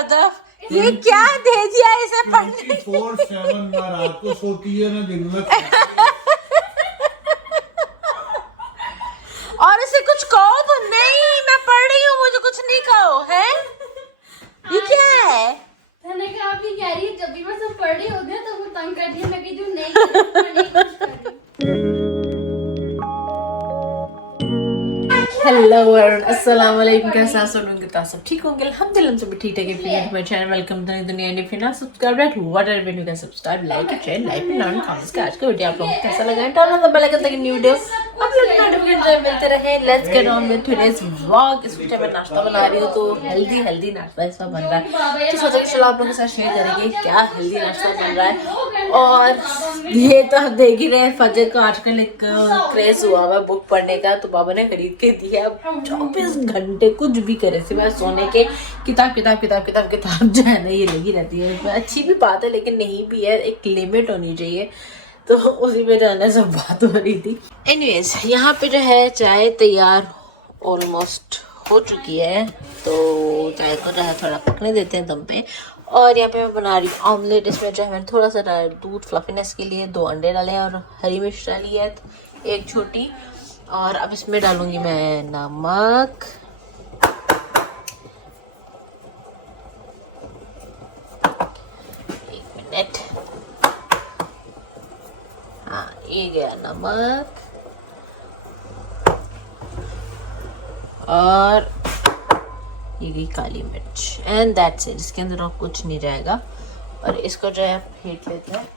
हदफ, ये क्या दे दिया इसे पढ़ने 24/7 ना रात को सोती है ना दिन में। और इसे कुछ कहो तो नहीं, मैं पढ़ रही हूँ, मुझे कुछ नहीं कहो है। ये क्या है? मैंने कहा आप ही कह रही है जब भी मैं सब पढ़ रही होती है तो वो तंग कर दिया। मैं कही नहीं मैं नहीं कुछ कर रही। हेलो एवरीवन, अस्सलाम वालेकुम। कैसे हैं सब लोग? सब ठीक होंगे अल्हम्दुलिल्लाह, सब ठीक है। फिर माय चैनल वेलकम टू दुनिया and if you not subscribe to what are video का subscribe like share like and learn comments का। आज का वीडियो आप लोगों को कैसा लगा? Turn on the bell icon ताकि न्यू वीडियो अपलोड नोटिफिकेशन मिलते रहे। Let's get on with today's vlog. इस वीडियो में नाश्ता बना रही हूं तो हेल्दी नाश्ता इसका बन रहा है, तो सोचा कि चलो आप लोगों के साथ शेयर करेंगे क्या हेल्दी नाश्ता बन रहा है। और ये तो आप देख ही रहे, फजर का आजकल एक क्रेज हुआ हुआ बुक पढ़ने का, तो बाबा ने खरीद के दिया। 24 घंटे कुछ भी करे सिवाय सोने के किताब जो है ना ये लगी रहती है। अच्छी भी बात है लेकिन नहीं भी है, एक लिमिट होनी चाहिए। तो उसी पे जो है ना सब बात हो रही थी। एनीवेज, यहाँ पे जो है चाय तैयार ऑलमोस्ट हो चुकी है, तो चाय को जो है थोड़ा पकने देते हैं दम पे। और यहाँ पे मैं बना रही हूँ ऑमलेट। इसमें जो है मैंने थोड़ा सा दूध फ्लफीनेस के लिए 2 अंडे डाले हैं और हरी मिर्च डाली है 1 छोटी। और अब इसमें डालूंगी मैं नमक, एक मिनट, हाँ ये गया नमक, और ये गई काली मिर्च एंड दैट्स इट। इसके अंदर और कुछ नहीं जाएगा। और इसको जो है फेंट लेते हैं।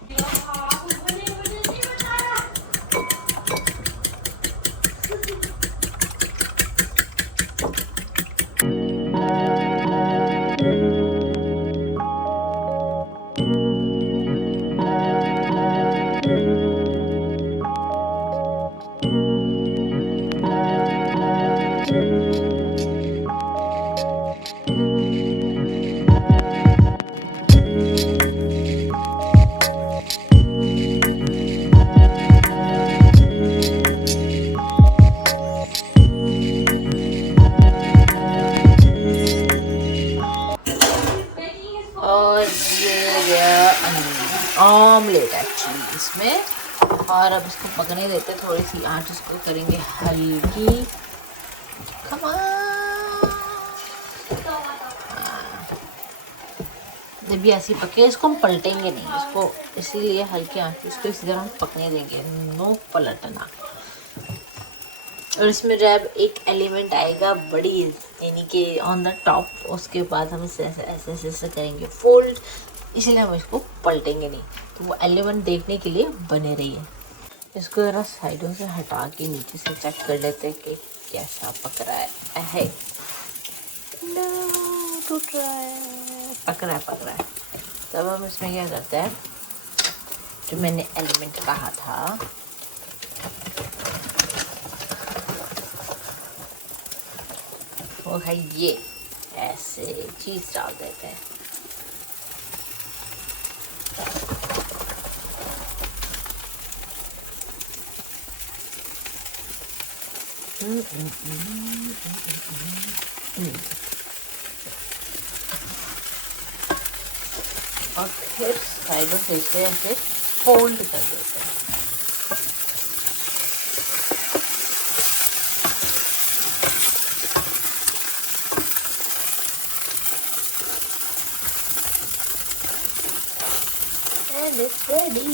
ऑमलेट एक्चुअली इसमें। और अब इसको पकने देते, थोड़ी सी आंच इसको करेंगे हल्की। जब भी ऐसी पके इसको हम पलटेंगे नहीं, इसको इसीलिए हल्की आंच इसको इसी तरह हम पकने देंगे, नो पलटना। और इसमें जब एक एलिमेंट आएगा बड़ी यानी कि ऑन द टॉप, उसके बाद हम इसे ऐसे करेंगे फोल्ड, इसलिए हम इसको पलटेंगे नहीं। तो वो एलिमेंट देखने के लिए बने रहिए। इसको ज़रा साइडों से हटा के नीचे से चेक कर लेते हैं कि कैसा पक रहा है। टूट रहा है, पक रहा है। तब हम इसमें क्या करते हैं, जो मैंने एलिमेंट कहा था वो है ये, ऐसे चीज़ डाल देते हैं। और फिर साइडों से इसे ऐसे फोल्ड कर देते हैं। And it's ready.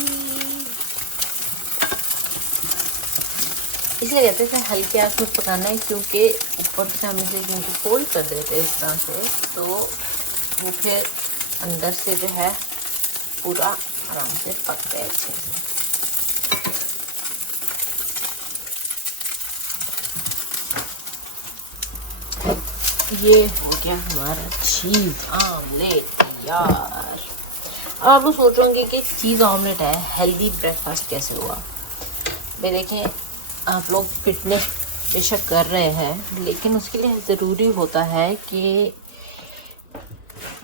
इसलिए कहते हैं हल्के आंच में पकाना है, क्योंकि ऊपर से हम इसे क्योंकि फोल्ड कर देते हैं इस तरह से, तो वो फिर अंदर से जो है पूरा आराम से पकता है अच्छे से। ये हो गया हमारा चीज़ ऑमलेट तैयार। अब आप लोग सोचोगे कि चीज़ ऑमलेट है, हेल्दी ब्रेकफास्ट कैसे हुआ? भाई देखें, आप लोग फिटनेस बेशक कर रहे हैं, लेकिन उसके लिए ज़रूरी होता है कि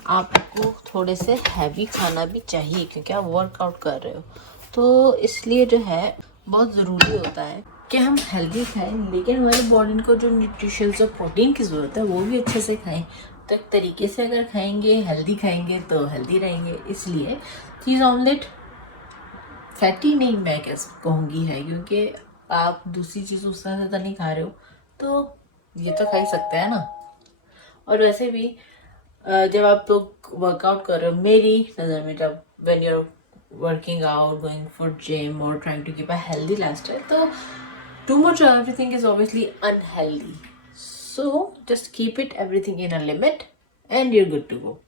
आपको थोड़े से हैवी खाना भी चाहिए, क्योंकि आप वर्कआउट कर रहे हो। तो इसलिए जो है बहुत ज़रूरी होता है कि हम हेल्दी खाएं, लेकिन हमारी बॉडी को जो न्यूट्रिशंस और प्रोटीन की ज़रूरत है वो भी अच्छे से खाएं। तो एक तरीके से अगर खाएंगे, हेल्दी खाएंगे तो हेल्दी रहेंगे। इसलिए चीज़ ऑमलेट फैटी नहीं मैं कहूँगी है, क्योंकि आप दूसरी चीज़ उस तरह से तो नहीं खा रहे हो, तो ये तो खा ही सकते हैं ना। और वैसे भी जब आप लोग वर्कआउट कर रहे हो, मेरी नज़र में जब when you are working out, going for gym और trying to keep a healthy lifestyle, तो too much of everything is obviously unhealthy. So just keep it everything in a limit and you're good to go.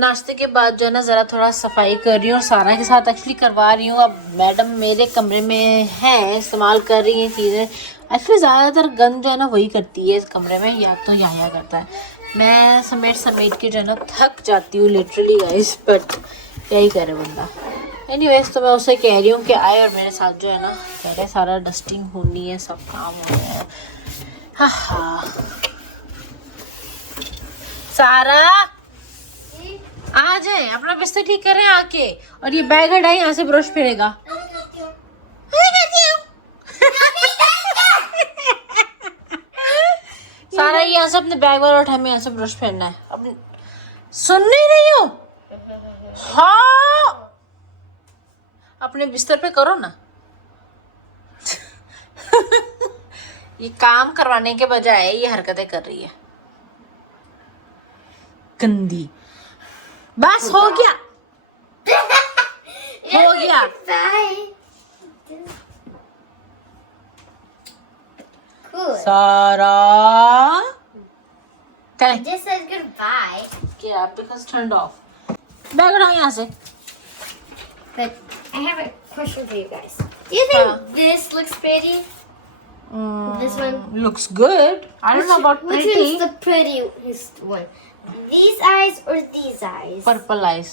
नाश्ते के बाद जो है ना ज़रा थोड़ा सफाई कर रही हूँ और सारा के साथ एक्चुअली करवा रही हूँ। अब मैडम मेरे कमरे में हैं, इस्तेमाल कर रही हैं चीज़ें। एक्चुअली ज़्यादातर गंद जो है ना वही करती है इस कमरे में, या तो यहाँ करता है। मैं समेट के जो है ना थक जाती हूँ लिटरली गाइस, बट क्या ही करे बंदा। एनीवेज तो मैं उससे कह रही हूँ कि आए और मेरे साथ जो है ना पहले सारा डस्टिंग होनी है, सब काम होना है। हाँ सारा आ जाए, अपना बिस्तर ठीक करें आके, और ये बैग हटाए, यहाँ से ब्रश फिरेगा। सारा यहाँ से अपने बैग वाला उठाए, मैं यहाँ से ब्रश फेरना है। अपने सुन नहीं रही हो? हाँ अपने बिस्तर पे करो ना। ये काम करवाने के बजाय ये हरकतें कर रही है गंदी। बस हो गया हो गया। सारा Just said goodbye. क्या because turned off। बैग उठाओ यहाँ से। But I have a question for you guys. Do you think this looks pretty? This one looks good. I don't know about Which pretty. one's the prettiest one? These eyes or these eyes? Purple eyes.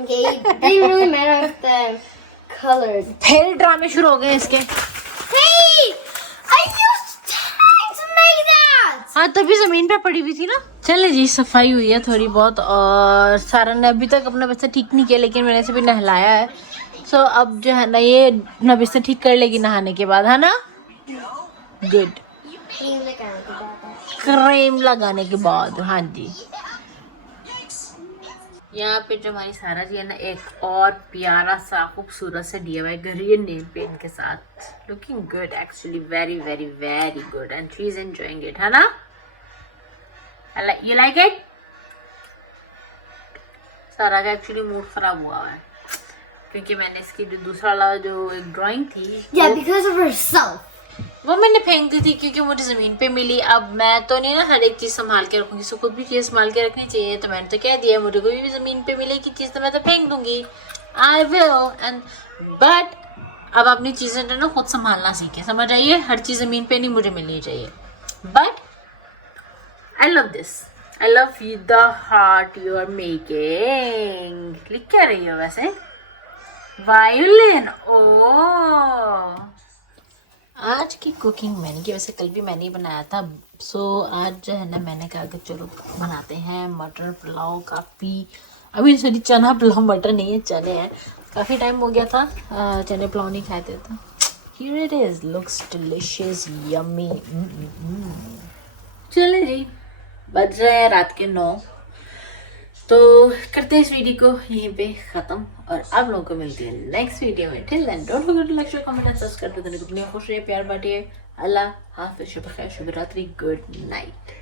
Okay, it didn't really matter if the colored. फिर ड्रामे शुरू हो गए इसके। Hey! I used time to make that! हाँ तभी जमीन पे पड़ी हुई थी ना। चले जी, सफाई हुई है थोड़ी बहुत, और सारा ने अभी तक अपना बिस्तर ठीक नहीं किया, लेकिन मैंने इसे भी नहलाया है। सो अब जो है ना ये अपना बिस्तर ठीक कर लेगी नहाने के बाद, है ना। गुड। क्रीम लगाने के बाद, हाँ जी। यहाँ पे जो हमारी सारा जी है ना, एक और प्यारा सा खूबसूरत सा DIY ग्रीन नेल पेंट के साथ, looking good actually, very very very good, and she is enjoying it, है ना। You like it? सारा का एक्चुअली मूड खराब हुआ है क्योंकि मैंने इसकी जो दूसरा वाला जो एक ड्राइंग थी, Yeah, because of herself. वो मैंने फेंक दी थी क्योंकि मुझे ज़मीन पे मिली। अब मैं तो नहीं ना हर एक चीज़ संभाल के रखूँगी, सो खुद भी चीज़ संभाल के रखनी चाहिए। तो मैंने तो कह दिया, मुझे कोई भी ज़मीन पे मिलेगी चीज़ तो मैं तो फेंक दूँगी। आई विल एंड बट अब अपनी चीज़ें जो ना खुद संभालना सीखे, समझ आइए। हर चीज़ ज़मीन पे नहीं मुझे मिलनी चाहिए। But I love this, I love the heart you are making. लिख क्या रही हो वैसे? वायोलिन। ओ आज की कुकिंग मैंने की, वैसे कल भी मैंने ही बनाया था। सो आज जो है ना मैंने कहा कि चलो बनाते हैं मटर पुलाव। काफ़ी अभी सॉरी चना पुलाव, मटर नहीं है चने हैं। काफ़ी टाइम हो गया था चने पुलाव नहीं खाए थे, तो here it is, looks delicious yummy. चले जी, बज रहे हैं रात के 9, तो करते हैं इस वीडियो को यहीं पे ख़त्म, और आप लोगों को मिलती है नेक्स्ट वीडियो में। Till then don't forget to like, share, comment and subscribe. तो दुनिया खुश रहिए, प्यार बांटिए। अल्लाह हाफ़िज़, शुभ खैर, शुभ रात्रि, गुड नाइट।